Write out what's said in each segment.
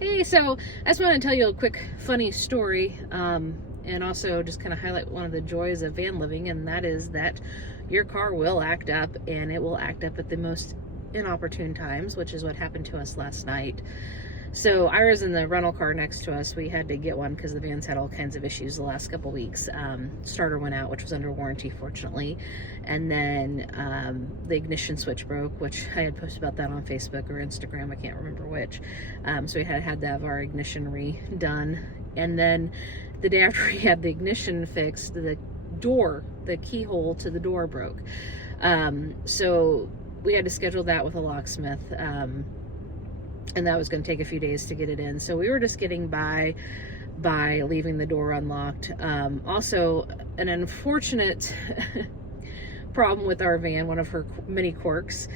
Hey, so I just want to tell you a quick funny story, and also just kind of highlight one of the joys of van living, and that is that your car will act up, and it will act up at the most inopportune times, which is what happened to us last night. So Ira's in the rental car next to us. We had to get one because the van's had all kinds of issues the last couple weeks. Starter went out, which was under warranty, fortunately. And then the ignition switch broke, which I had posted about that on Facebook or Instagram. I can't remember which. So we had to have our ignition redone. And then the day after we had the ignition fixed, the keyhole to the door broke. So we had to schedule that with a locksmith. And that was going to take a few days to get it in. So we were just getting by leaving the door unlocked. Also, an unfortunate problem with our van, one of her many quirks,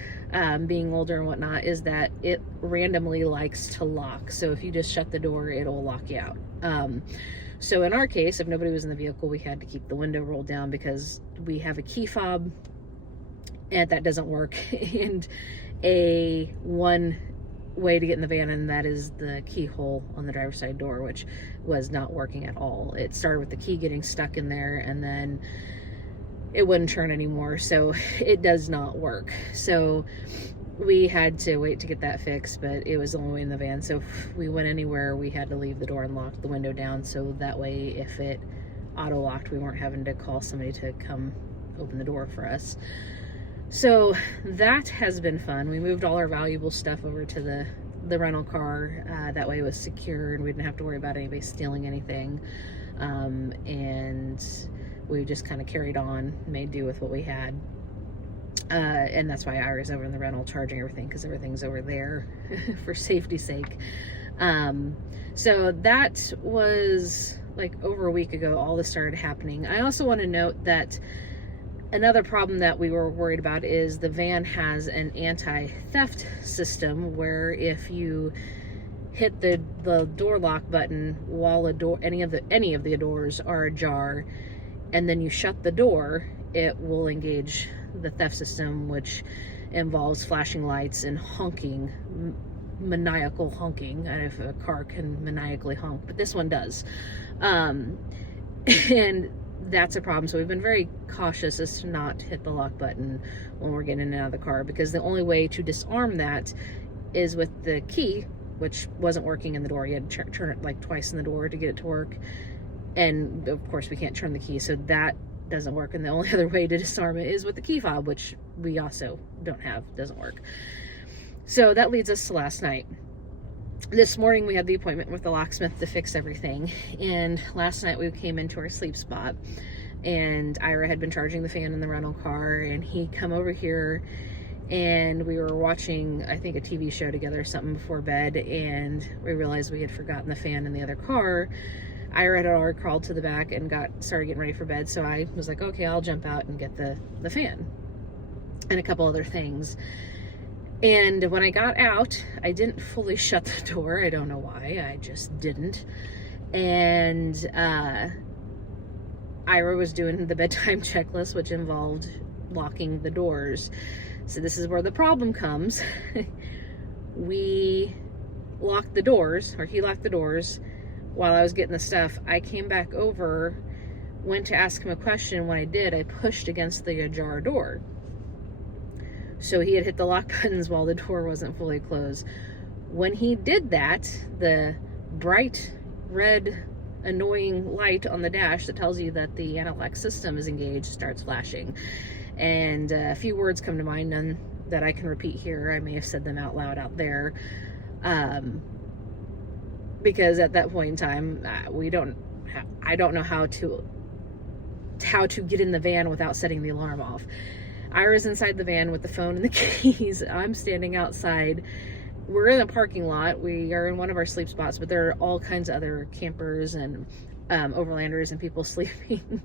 being older and whatnot, is that it randomly likes to lock. So if you just shut the door, it'll lock you out. So in our case, if nobody was in the vehicle, we had to keep the window rolled down because we have a key fob and that doesn't work. And one way to get in the van, and that is the keyhole on the driver's side door, which was not working at all. It started with the key getting stuck in there, and then it wouldn't turn anymore, so it does not work. So we had to wait to get that fixed, but it was the only way in the van. So if we went anywhere, we had to leave the door unlocked, the window down, so that way if it auto-locked, we weren't having to call somebody to come open the door for us. So that has been fun. We moved all our valuable stuff over to the rental car. That way it was secure and we didn't have to worry about anybody stealing anything. And we just kind of carried on, made do with what we had. And that's why Ira's over in the rental charging everything, because everything's over there for safety's sake. So that was like over a week ago, all this started happening. I also want to note that another problem that we were worried about is the van has an anti-theft system where if you hit the door lock button while any of the doors are ajar, and then you shut the door, it will engage the theft system, which involves flashing lights and honking, maniacal honking. I don't know if a car can maniacally honk, but this one does. And that's a problem. So we've been very cautious as to not hit the lock button when we're getting in and out of the car, because the only way to disarm that is with the key, which wasn't working in the door. You had to turn it like twice in the door to get it to work. And of course we can't turn the key, so that doesn't work. And the only other way to disarm it is with the key fob, which we also don't have, doesn't work. So that leads us to last night. This morning we had the appointment with the locksmith to fix everything, and last night we came into our sleep spot, and Ira had been charging the fan in the rental car, and he come over here, and we were watching, I think, a TV show together or something before bed, and we realized we had forgotten the fan in the other car. Ira had already crawled to the back and started getting ready for bed, so I was like, okay, I'll jump out and get the fan and a couple other things. And when I got out, I didn't fully shut the door. I don't know why, I just didn't. And Ira was doing the bedtime checklist, which involved locking the doors. So this is where the problem comes. We locked the doors, or he locked the doors while I was getting the stuff. I came back over, went to ask him a question. When I did, I pushed against the ajar door. So he had hit the lock buttons while the door wasn't fully closed. When he did that, the bright red annoying light on the dash that tells you that the anti-lock system is engaged starts flashing. And a few words come to mind, none that I can repeat here. I may have said them out loud out there. Because at that point in time, I don't know how to get in the van without setting the alarm off. Ira's inside the van with the phone and the keys. I'm standing outside. We're in a parking lot. We are in one of our sleep spots, but there are all kinds of other campers and overlanders and people sleeping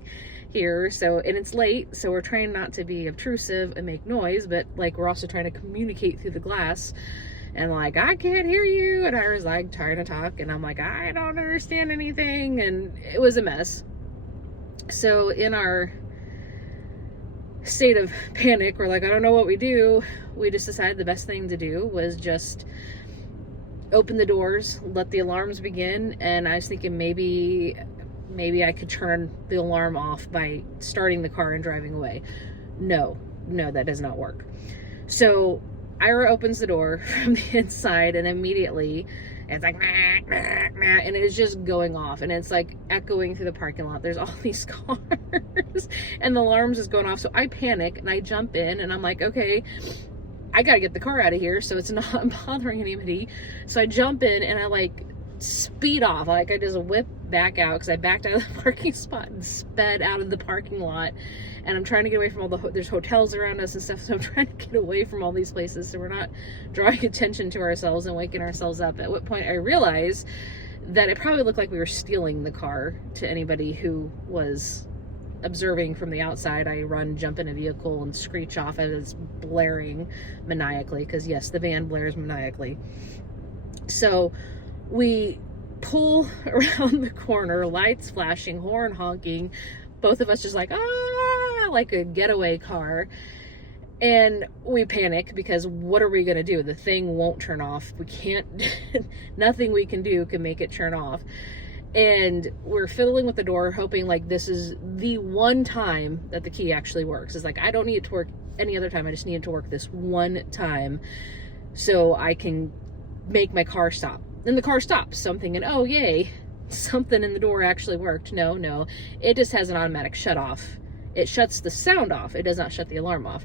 here. So, and it's late, so we're trying not to be obtrusive and make noise, but like we're also trying to communicate through the glass. And like, I can't hear you. And Ira's like trying to talk, and I'm like, I don't understand anything. And it was a mess. So in our state of panic, we're like, I don't know what we do. We just decided the best thing to do was just open the doors, let the alarms begin, and I was thinking maybe I could turn the alarm off by starting the car and driving away. No, that does not work. So Ira opens the door from the inside, and immediately it's like, meh, meh, meh, and it's just going off, and it's like echoing through the parking lot. There's all these cars, and the alarms is going off. So I panic, and I jump in, and I'm like, okay, I gotta get the car out of here so it's not bothering anybody. So I jump in, and I like speed off. Like I just whip back out, because I backed out of the parking spot and sped out of the parking lot. And I'm trying to get away from all there's hotels around us and stuff, so I'm trying to get away from all these places so we're not drawing attention to ourselves and waking ourselves up. At what point I realized that it probably looked like we were stealing the car to anybody who was observing from the outside. I jump in a vehicle and screech off as it's blaring maniacally, because yes, the van blares maniacally. So we pull around the corner, lights flashing, horn honking, both of us just like, like a getaway car. And we panic, because what are we going to do? The thing won't turn off. We can't, nothing we can do can make it turn off. And we're fiddling with the door, hoping like this is the one time that the key actually works. It's like, I don't need it to work any other time. I just need it to work this one time so I can make my car stop. And the car stops. So I'm thinking, oh, yay, something in the door actually worked. No, it just has an automatic shut off. It shuts the sound off. It does not shut the alarm off.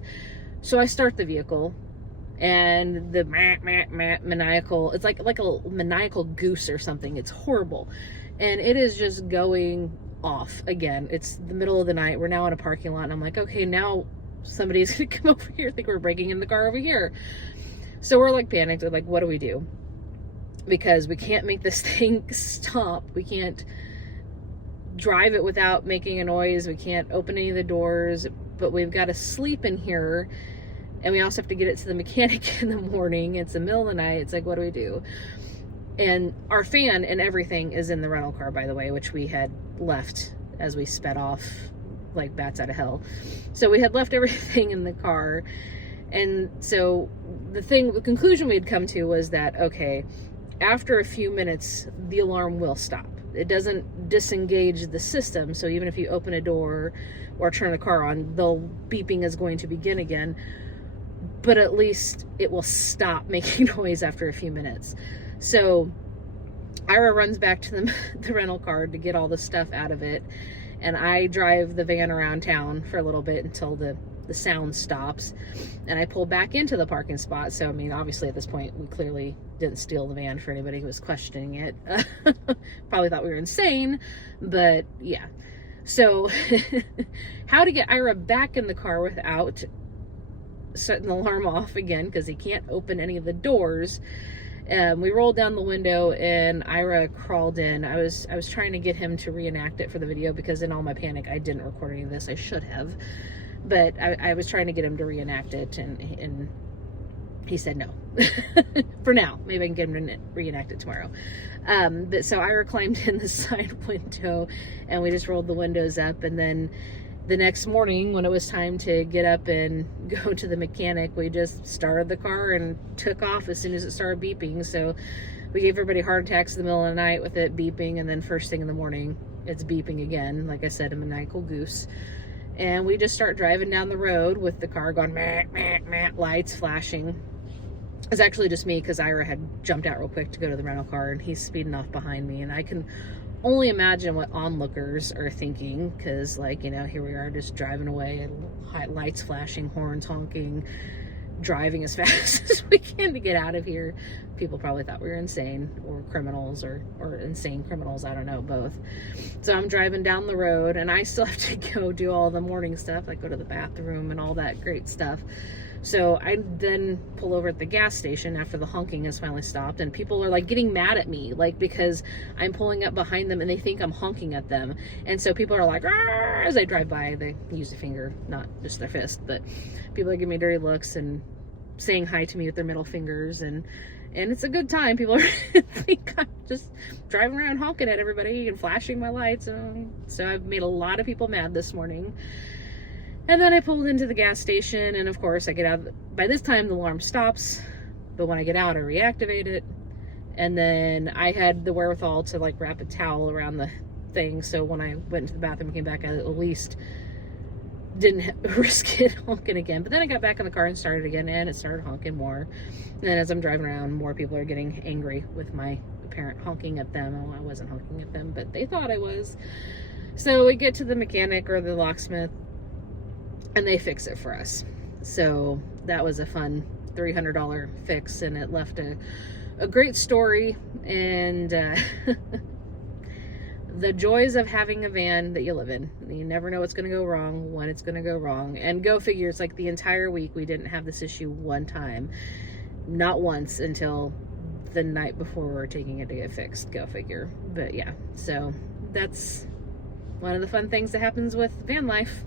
So I start the vehicle, and the maniacal, it's like a maniacal goose or something. It's horrible. And it is just going off again. It's the middle of the night. We're now in a parking lot, and I'm like, okay, now somebody's gonna come over here. I think we're breaking in the car over here. So we're like panicked. We're like, what do we do? Because we can't make this thing stop. We can't drive it without making a noise. We can't open any of the doors, but we've got to sleep in here, and we also have to get it to the mechanic in the morning. It's the middle of the night. It's like, what do we do? And our fan and everything is in the rental car, by the way, which we had left as we sped off like bats out of hell. So we had left everything in the car. And so the conclusion we had come to was that, okay, after a few minutes, the alarm will stop. It doesn't disengage the system, so even if you open a door or turn the car on, the beeping is going to begin again, but at least it will stop making noise after a few minutes. So Ira runs back to the rental car to get all the stuff out of it, and I drive the van around town for a little bit until the sound stops, and I pull back into the parking spot. So I mean, obviously at this point we clearly didn't steal the van, for anybody who was questioning it. Probably thought we were insane, but yeah. So how to get Ira back in the car without setting the alarm off again, because he can't open any of the doors. We rolled down the window, and Ira crawled in. I was trying to get him to reenact it for the video, because in all my panic I didn't record any of this. I should have. But I was trying to get him to reenact it, and he said no. For now. Maybe I can get him to reenact it tomorrow. But so Ira climbed in the side window, and we just rolled the windows up. And then the next morning, when it was time to get up and go to the mechanic, we just started the car and took off as soon as it started beeping. So we gave everybody heart attacks in the middle of the night with it beeping, and then first thing in the morning, it's beeping again. Like I said, a maniacal goose. And we just start driving down the road with the car going, meh, meh, meh, lights flashing. It's actually just me, because Ira had jumped out real quick to go to the rental car, and he's speeding off behind me. And I can only imagine what onlookers are thinking, because, like, you know, here we are just driving away, and lights flashing, horns honking, driving as fast as we can to get out of here. People probably thought we were insane, or criminals, or insane criminals. I don't know, both. So I'm driving down the road, and I still have to go do all the morning stuff, like go to the bathroom and all that great stuff. So I then pull over at the gas station after the honking has finally stopped, and people are like getting mad at me, like, because I'm pulling up behind them and they think I'm honking at them. And so people are like, "Arr!" As I drive by. They use a finger, not just their fist, but people are giving me dirty looks and saying hi to me with their middle fingers, and it's a good time. People are think I'm just driving around honking at everybody and flashing my lights. So I've made a lot of people mad this morning. And then I pulled into the gas station, and of course I get out. By this time the alarm stops, but when I get out I reactivate it, And then I had the wherewithal to like wrap a towel around the thing, so when I went into the bathroom and came back, I at least didn't risk it honking again. But then I got back in the car and started again, and it started honking more. And then as I'm driving around, more people are getting angry with my apparent honking at them. Oh, I wasn't honking at them, but they thought I was. So we get to the mechanic or the locksmith, and they fix it for us. So that was a fun $300 fix, and it left a great story. And the joys of having a van that you live in. You never know what's going to go wrong, when it's going to go wrong. And go figure, it's like the entire week we didn't have this issue one time. Not once until the night before we were taking it to get fixed. Go figure. But yeah, so that's one of the fun things that happens with van life.